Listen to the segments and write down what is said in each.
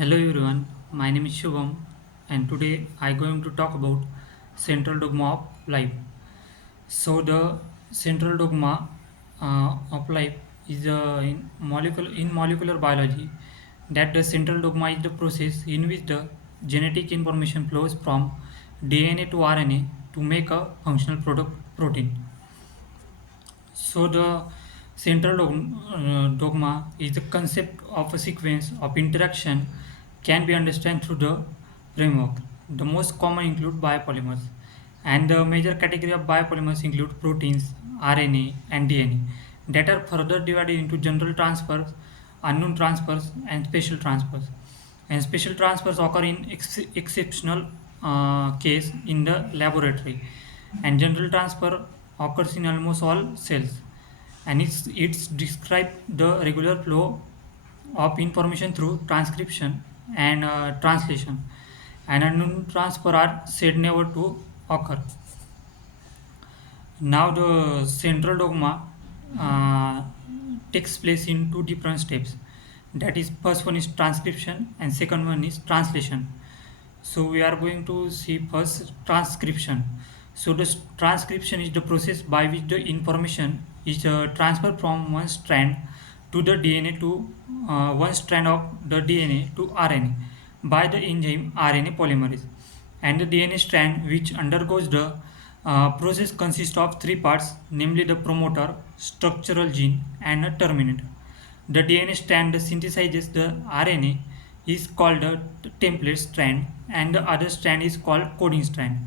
Hello everyone, my name is Shubham and today I am going to talk about central dogma of life. So the central dogma of life is in molecular biology that the central dogma is the process in which the genetic information flows from DNA to RNA to make a functional product protein. So the central dogma is the concept of a sequence of interaction can be understood through the framework. The most common include biopolymers, and the major category of biopolymers include proteins, RNA, and DNA that are further divided into general transfers, unknown transfers, and special transfers. And special transfers occur in exceptional case in the laboratory, and general transfer occurs in almost all cells, and it's describe the regular flow of information through transcription and translation, and unknown transfer are said never to occur. Now the central dogma uh, takes place in two different steps. That is, first one is transcription and second one is translation. So we are going to see first transcription. So the transcription is the process by which the information is transferred from one strand to the DNA to one strand of the DNA to RNA by the enzyme RNA polymerase. And the DNA strand which undergoes the process consists of three parts, namely the promoter, structural gene, and a terminator. The DNA strand synthesizes the RNA is called a template strand, and the other strand is called coding strand.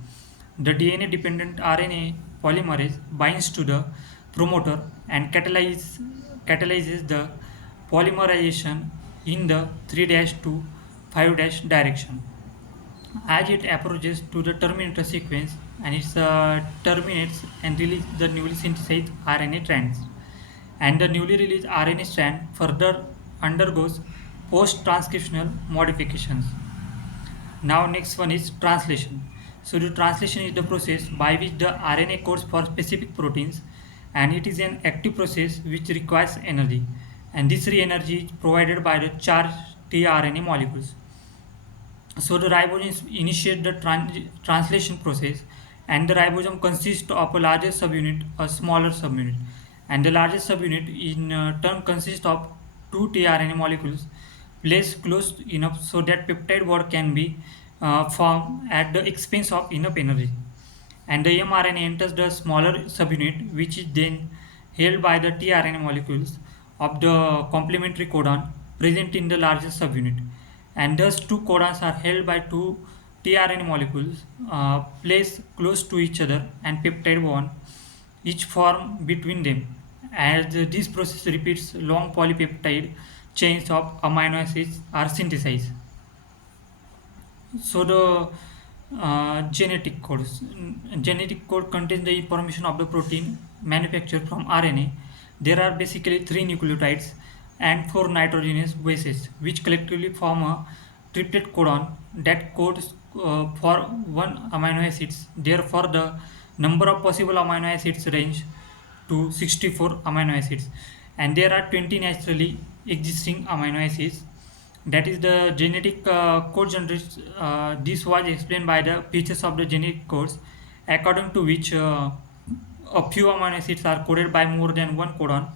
The DNA dependent RNA polymerase binds to the promoter and catalyzes the polymerization in the 3' to 5' direction. As it approaches to the terminator sequence, and it terminates and releases the newly synthesized RNA strands, and the newly released RNA strand further undergoes post-transcriptional modifications. Now next one is translation. So the translation is the process by which the RNA codes for specific proteins, and it is an active process which requires energy, and this energy is provided by the charged tRNA molecules. So the ribosome initiate the translation process, and the ribosome consists of a larger subunit, a smaller subunit, and the largest subunit in turn consists of two tRNA molecules placed close enough so that peptide bond can be formed at the expense of enough energy. And the mRNA enters the smaller subunit, which is then held by the tRNA molecules of the complementary codon present in the largest subunit, and thus two codons are held by two tRNA molecules placed close to each other, and peptide bond each form between them. As this process repeats, long polypeptide chains of amino acids are synthesized. So the genetic code contains the information of the protein manufactured from RNA. There are basically three nucleotides and four nitrogenous bases, which collectively form a triplet codon that codes for one amino acids. Therefore, the number of possible amino acids range to 64 amino acids, and there are 20 naturally existing amino acids. That is the genetic code generates. This was explained by the features of the genetic codes, according to which a few amino acids are coded by more than one codon,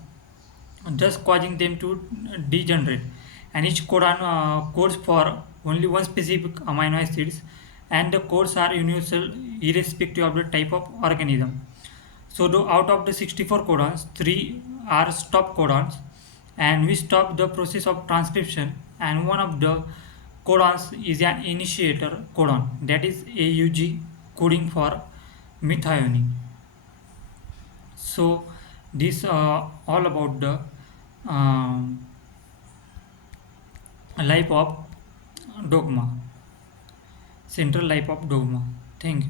thus causing them to degenerate. And each codon codes for only one specific amino acids, and the codes are universal irrespective of the type of organism. So out of the 64 codons, 3 are stop codons, and we stop the process of transcription, and one of the codons is an initiator codon, that is AUG, coding for methionine. So this all about the um, life of dogma, central life of dogma. Thank you.